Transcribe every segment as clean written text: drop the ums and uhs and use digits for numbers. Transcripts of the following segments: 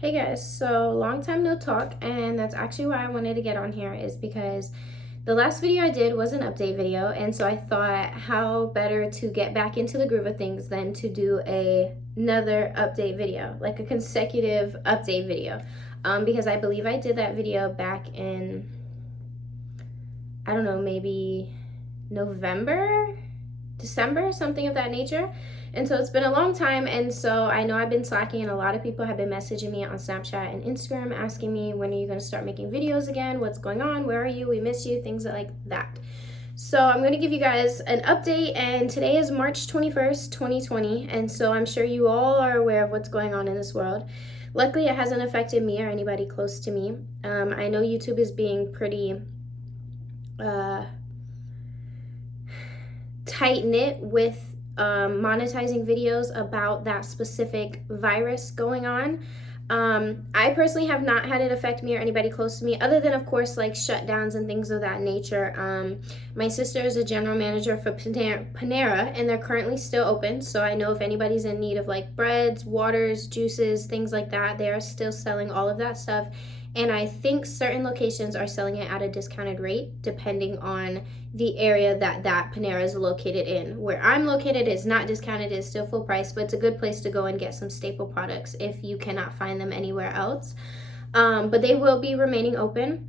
Hey guys, so long time no talk, and that's actually why I wanted to get on here is because the last video I did was an update video, and so I thought how better to get back into the groove of things than to do another update video, like a consecutive update video, because I believe I did that video back in, I don't know, maybe November, December, something of that nature. And so it's been a long time, and so I know I've been slacking, and a lot of people have been messaging me on Snapchat and Instagram asking me, when are you going to start making videos again? What's going on? Where are you? We miss you, things like that. So I'm going to give you guys an update, and today is March 21st, 2020, and so I'm sure you all are aware of what's going on in this world. Luckily, it hasn't affected me or anybody close to me. I know YouTube is being pretty tight-knit with monetizing videos about that specific virus going on. I personally have not had it affect me or anybody close to me, other than, of course, like shutdowns and things of that nature. My sister is a general manager for Panera, and they're currently still open, so I know if anybody's in need of like breads, waters, juices, things like that, they are still selling all of that stuff. And I think certain locations are selling it at a discounted rate depending on the area that Panera is located in. Where I'm located is not discounted, it's still full price, but it's a good place to go and get some staple products if you cannot find them anywhere else. But they will be remaining open.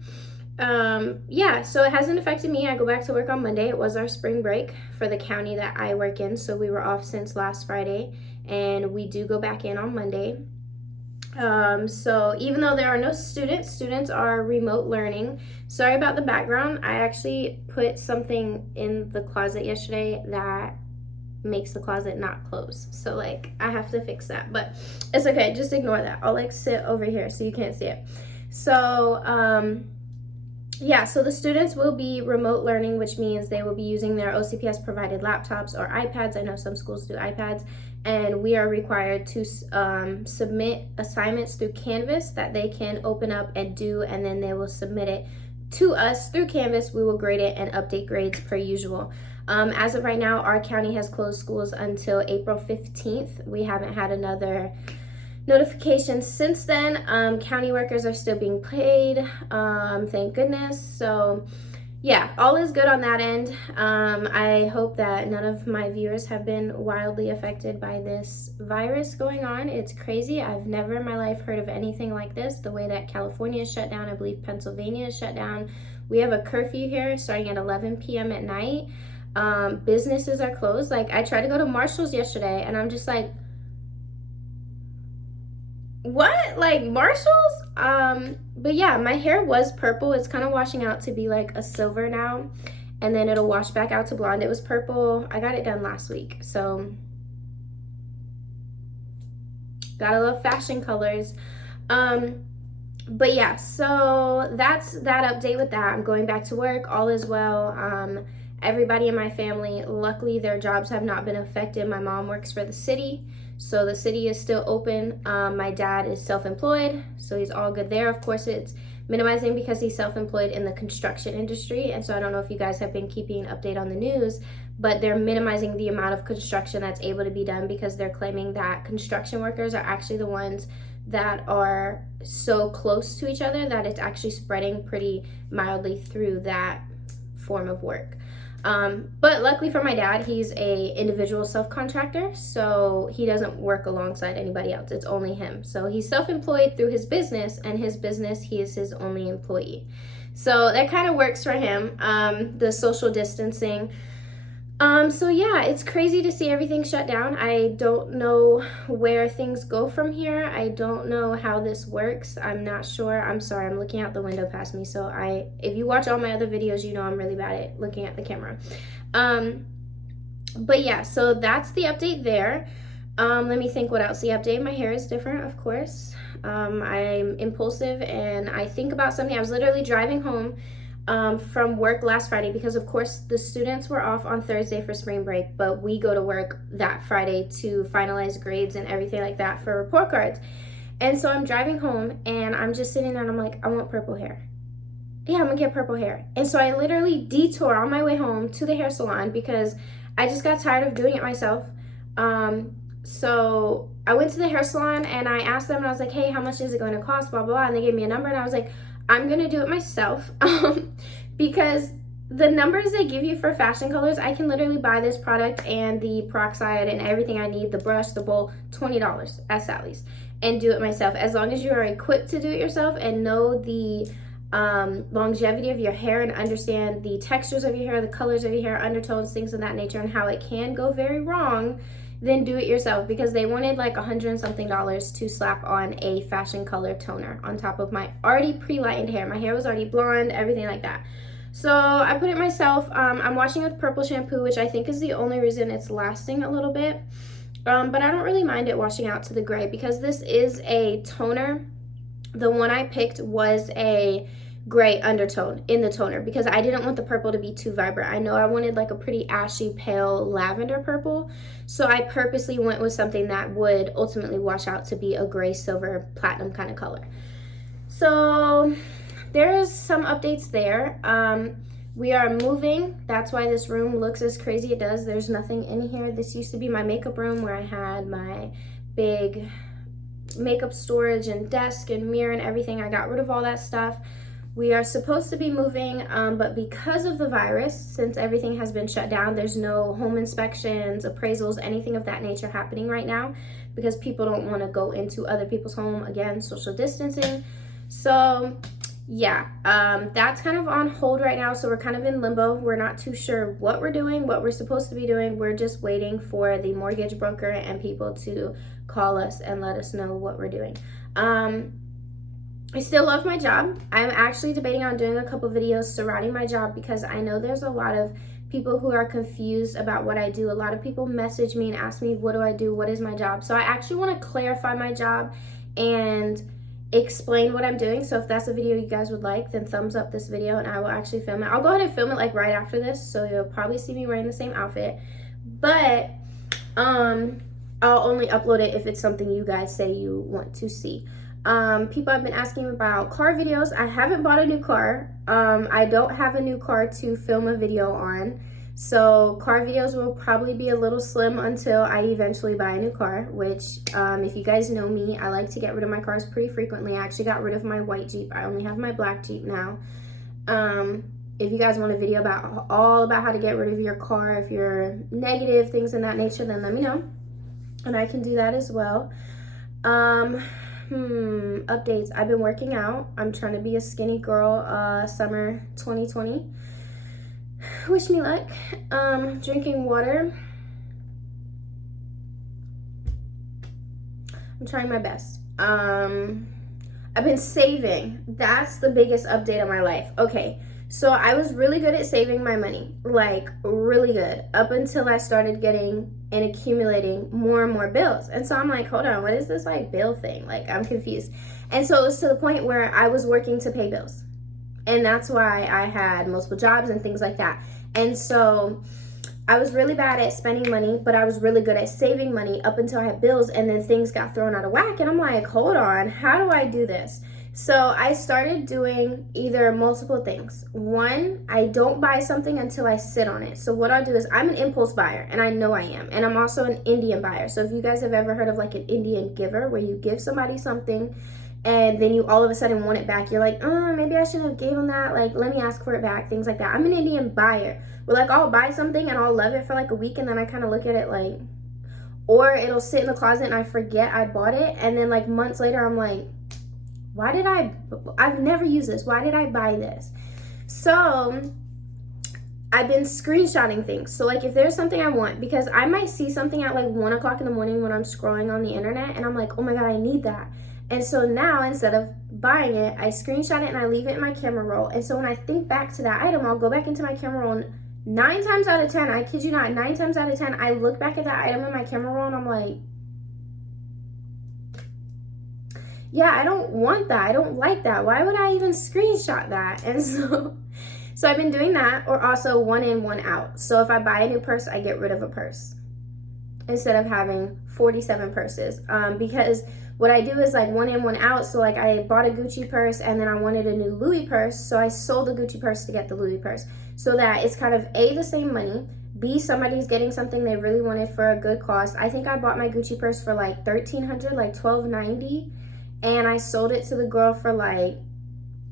Yeah, so it hasn't affected me. I go back to work on Monday. It was our spring break for the county that I work in, so we were off since last Friday, and we do go back in on Monday. So even though there are no students are remote learning. Sorry about the background. I actually put something in the closet yesterday that makes the closet not close. So like I have to fix that, but it's okay. Just ignore that. I'll like sit over here so you can't see it. So, yeah, so the students will be remote learning, which means they will be using their OCPS provided laptops or iPads. I know some schools do iPads, and we are required to submit assignments through Canvas that they can open up and do, and then they will submit it to us through Canvas. We will grade it and update grades per usual. As of right now, our county has closed schools until April 15th. We haven't had another notifications since then. County workers are still being paid, thank goodness. So yeah, all is good on that end. I hope that none of my viewers have been wildly affected by this virus going on. It's crazy. I've never in my life heard of anything like this. The way that California is shut down, I believe Pennsylvania is shut down. We have a curfew here starting at 11 p.m. at night. Businesses are closed. Like I tried to go to Marshall's yesterday, and I'm just like, what? Like Marshalls? But yeah, my hair was purple. It's kind of washing out to be like a silver now, and then it'll wash back out to blonde. It was purple. I got it done last week, so gotta love fashion colors. But yeah, so that's that update with that. I'm going back to work. All is well. Everybody in my family, luckily their jobs have not been affected. My mom works for the city, so the city is still open. My dad is self-employed, so he's all good there. Of course, it's minimizing because he's self-employed in the construction industry, and so I don't know if you guys have been keeping an update on the news, but they're minimizing the amount of construction that's able to be done because they're claiming that construction workers are actually the ones that are so close to each other that it's actually spreading pretty mildly through that form of work. But luckily for my dad, he's a individual self-contractor, so he doesn't work alongside anybody else. It's only him. So he's self-employed through his business, and his business, he is his only employee. So that kind of works for him, the social distancing. So yeah, it's crazy to see everything shut down. I don't know where things go from here. I don't know how this works. I'm not sure. I'm sorry, I'm looking out the window past me. So if you watch all my other videos, you know I'm really bad at looking at the camera. But yeah, so that's the update there. Let me think what else. The update, my hair is different, of course. I'm impulsive and I think about something. I was literally driving home from work last Friday because of course the students were off on Thursday for spring break, but we go to work that Friday to finalize grades and everything like that for report cards. And so I'm driving home and I'm just sitting there and I'm like, I want purple hair. Yeah, I'm gonna get purple hair. And so I literally detour on my way home to the hair salon because I just got tired of doing it myself. So I went to the hair salon and I asked them, and I was like, hey, how much is it going to cost, blah, blah, blah. And they gave me a number, and I was like, I'm going to do it myself because the numbers they give you for fashion colors, I can literally buy this product and the peroxide and everything I need, the brush, the bowl, $20 at Sally's, and do it myself. As long as you are equipped to do it yourself and know the longevity of your hair and understand the textures of your hair, the colors of your hair, undertones, things of that nature, and how it can go very wrong, then do it yourself, because they wanted like $100 and something to slap on a fashion color toner on top of my already pre-lightened hair. My hair was already blonde, everything like that. So I put it myself. I'm washing with purple shampoo, which I think is the only reason it's lasting a little bit. But I don't really mind it washing out to the gray, because this is a toner. The one I picked was a gray undertone in the toner, because I didn't want the purple to be too vibrant. I know I wanted like a pretty ashy, pale lavender purple. So I purposely went with something that would ultimately wash out to be a gray, silver, platinum kind of color. So there's some updates there. We are moving. That's why this room looks as crazy it does. There's nothing in here. This used to be my makeup room where I had my big makeup storage and desk and mirror and everything. I got rid of all that stuff. We are supposed to be moving, but because of the virus, since everything has been shut down, there's no home inspections, appraisals, anything of that nature happening right now, because people don't want to go into other people's home. Again, social distancing. So yeah, that's kind of on hold right now. So we're kind of in limbo. We're not too sure what we're doing, what we're supposed to be doing. We're just waiting for the mortgage broker and people to call us and let us know what we're doing. I still love my job. I'm actually debating on doing a couple videos surrounding my job, because I know there's a lot of people who are confused about what I do. A lot of people message me and ask me, what do I do? What is my job? So I actually want to clarify my job and explain what I'm doing. So if that's a video you guys would like, then thumbs up this video and I will actually film it. I'll go ahead and film it like right after this, so you'll probably see me wearing the same outfit, but I'll only upload it if it's something you guys say you want to see. People have been asking about car videos. I haven't bought a new car. I don't have a new car to film a video on. So car videos will probably be a little slim until I eventually buy a new car, which if you guys know me, I like to get rid of my cars pretty frequently. I actually got rid of my white Jeep. I only have my black Jeep now. If you guys want a video about all about how to get rid of your car, if you're negative, things in that nature, then let me know. And I can do that as well. Updates. I've been working out. I'm trying to be a skinny girl, summer 2020. Wish me luck. Drinking water. I'm trying my best. I've been saving. That's the biggest update of my life. Okay, so I was really good at saving my money, like really good, up until I started getting and accumulating more and more bills. And so I'm like, hold on, what is this like bill thing? Like, I'm confused. And so it was to the point where I was working to pay bills. And that's why I had multiple jobs and things like that. And so I was really bad at spending money, but I was really good at saving money up until I had bills, and then things got thrown out of whack. And I'm like, hold on, how do I do this? So I started doing either multiple things. One, I don't buy something until I sit on it. So what I'll do is, I'm an impulse buyer, and I know I am. And I'm also an Indian buyer. So if you guys have ever heard of like an Indian giver, where you give somebody something and then you all of a sudden want it back. You're like, oh, maybe I shouldn't have gave them that. Like, let me ask for it back, things like that. I'm an Indian buyer. Where like, I'll buy something and I'll love it for like a week, and then I kind of look at it like, or it'll sit in the closet and I forget I bought it. And then like months later, I'm like, why did I've never used this. Why did I buy this? So I've been screenshotting things. So like if there's something I want, because I might see something at like 1 o'clock in the morning when I'm scrolling on the internet, and I'm like, oh my God, I need that. And so now, instead of buying it, I screenshot it and I leave it in my camera roll. And so when I think back to that item, I'll go back into my camera roll, and 9 times out of 10, I kid you not, 9 times out of 10, I look back at that item in my camera roll and I'm like, yeah, I don't want that. I don't like that. Why would I even screenshot that? And so I've been doing that, or also 1 in, 1 out. So if I buy a new purse, I get rid of a purse instead of having 47 purses. Because what I do is like 1 in, 1 out. So like I bought a Gucci purse and then I wanted a new Louis purse. So I sold the Gucci purse to get the Louis purse, so that it's kind of A, the same money, B, somebody's getting something they really wanted for a good cost. I think I bought my Gucci purse for like $1,300, like $1,290, and I sold it to the girl for like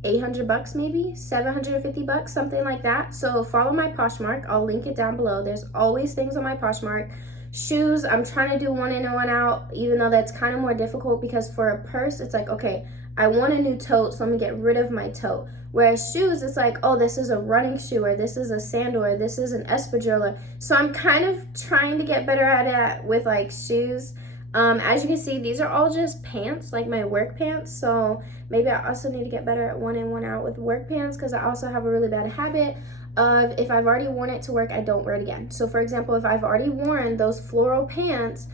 $800 maybe, $750, something like that. So follow my Poshmark. I'll link it down below. There's always things on my Poshmark. Shoes, I'm trying to do one in and one out, even though that's kind of more difficult because for a purse, it's like, okay, I want a new tote, so I'm gonna get rid of my tote. Whereas shoes, it's like, oh, this is a running shoe, or this is a sandal, or this is an espadrille. So I'm kind of trying to get better at it with like shoes. As you can see, these are all just pants, like my work pants. So maybe I also need to get better at one in, one out with work pants, because I also have a really bad habit of, if I've already worn it to work, I don't wear it again. So for example, if I've already worn those floral pants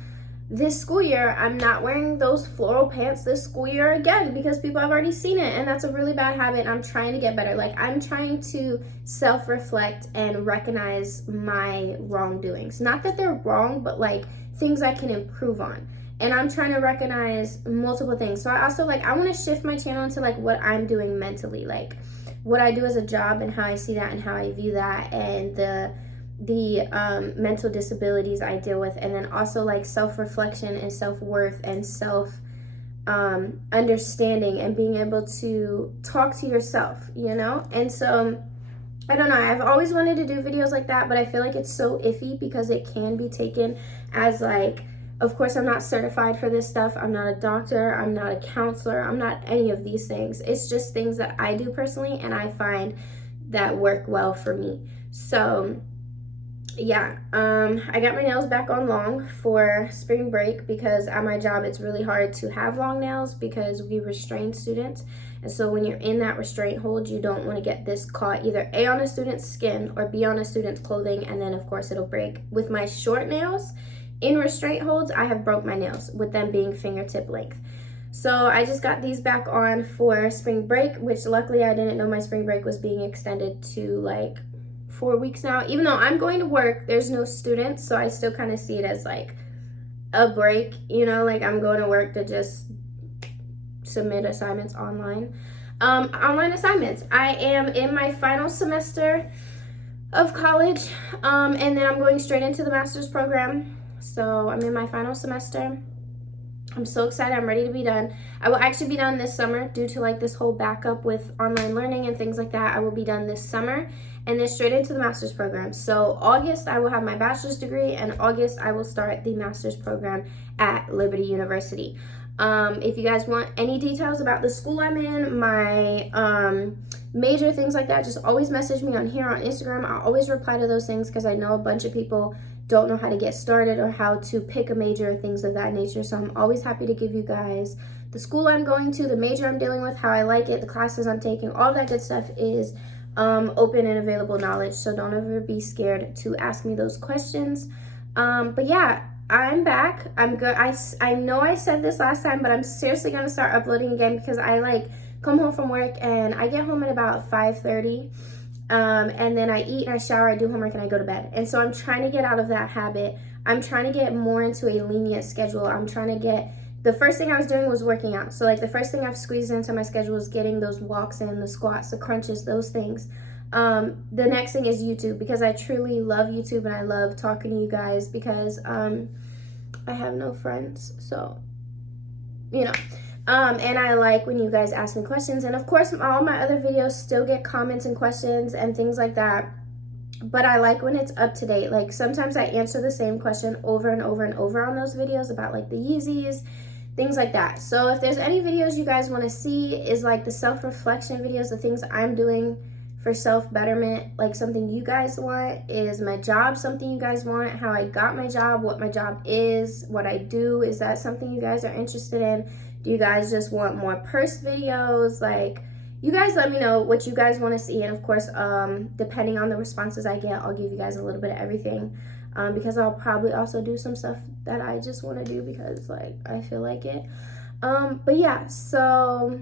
this school year, I'm not wearing those floral pants this school year again because people have already seen it, and that's a really bad habit, and I'm trying to get better. Like, I'm trying to self-reflect and recognize my wrongdoings. Not that they're wrong, but like things I can improve on. And I'm trying to recognize multiple things. So I also I want to shift my channel into like what I'm doing mentally, like what I do as a job and how I see that and how I view that, and the mental disabilities I deal with, and then also like self-reflection and self-worth and self understanding and being able to talk to yourself, you know? And so I don't know, I've always wanted to do videos like that, but I feel like it's so iffy because it can be taken as like, of course, I'm not certified for this stuff. I'm not a doctor. I'm not a counselor. I'm not any of these things. It's just things that I do personally, and I find that work well for me. So yeah, I got my nails back on long for spring break because at my job it's really hard to have long nails because we restrain students. And so when you're in that restraint hold, you don't want to get this caught either A, on a student's skin, or B, on a student's clothing, and then of course it'll break. With my short nails in restraint holds, I have broke my nails with them being fingertip length. So I just got these back on for spring break, which luckily I didn't know my spring break was being extended to like 4 weeks now. Even though I'm going to work, there's no students, so I still kind of see it as like a break, you know, like I'm going to work to just submit assignments online. Online assignments. I am in my final semester of college, and then I'm going straight into the master's program. So I'm in my final semester. I'm so excited. I'm ready to be done. I will actually be done this summer due to like this whole backup with online learning and things like that. I will be done this summer and then straight into the master's program. So August, I will have my bachelor's degree, and August, I will start the master's program at Liberty University. If you guys want any details about the school I'm in, my major, things like that, just always message me on here on Instagram. I'll always reply to those things because I know a bunch of people don't know how to get started or how to pick a major, things of that nature. So I'm always happy to give you guys the school I'm going to, the major I'm dealing with, how I like it, the classes I'm taking, all that good stuff is open and available knowledge. So don't ever be scared to ask me those questions. But yeah, I'm back. I'm good. I know I said this last time, but I'm seriously gonna start uploading again because I like come home from work and I get home at about 5:30. And then I eat and I shower, I do homework, and I go to bed. And so I'm trying to get out of that habit. I'm trying to get more into a lenient schedule. I'm trying to get, the first thing I was doing was working out. So like the first thing I've squeezed into my schedule is getting those walks in, the squats, the crunches, those things. The next thing is YouTube, because I truly love YouTube and I love talking to you guys because I have no friends. So, you know. And I like when you guys ask me questions, and of course all my other videos still get comments and questions and things like that, but I like when it's up to date. Like sometimes I answer the same question over and over and over on those videos about like the Yeezys, things like that. So if there's any videos you guys want to see, is like the self-reflection videos, the things I'm doing for self-betterment, like something you guys want, is my job something you guys want, how I got my job, what my job is, what I do, is that something you guys are interested in? Do you guys just want more purse videos? Like, you guys let me know what you guys want to see. And of course, depending on the responses I get, I'll give you guys a little bit of everything. Because I'll probably also do some stuff that I just want to do because like I feel like it. But yeah, so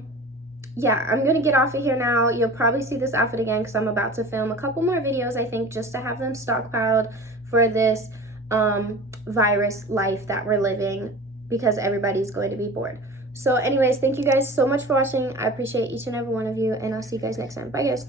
yeah, I'm going to get off of here now. You'll probably see this outfit again because I'm about to film a couple more videos, I think, just to have them stockpiled for this virus life that we're living, because everybody's going to be bored. So anyways, thank you guys so much for watching. I appreciate each and every one of you, and I'll see you guys next time. Bye, guys.